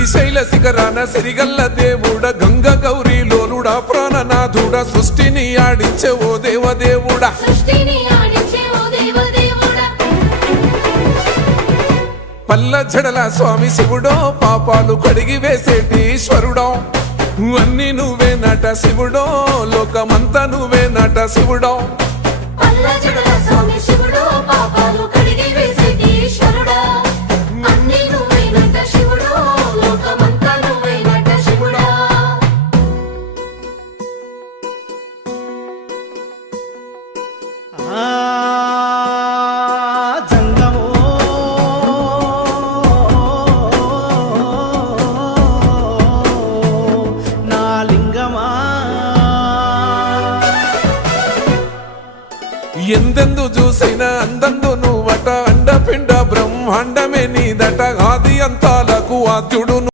శ్రీశైల శిఖరాన సిరిగల్ల దేవుడ గంగ గౌరీ లోలుడా ప్రాణనాథుడ సృష్టిని ఆడించే ఓ దేవదేవుడా పల్ల జడల స్వామి శివుడో పాపాలు కడిగి వేసేటి ఈశ్వరుడో అన్ని నువ్వే నట శివుడో లోకమంతా నువ్వే నట శివుడో ఎందెందు చూసిన అందందు నువ్వట అండపిండ బ్రహ్మాండమే నీదట ఆది అంతాలకు ఆద్యుడ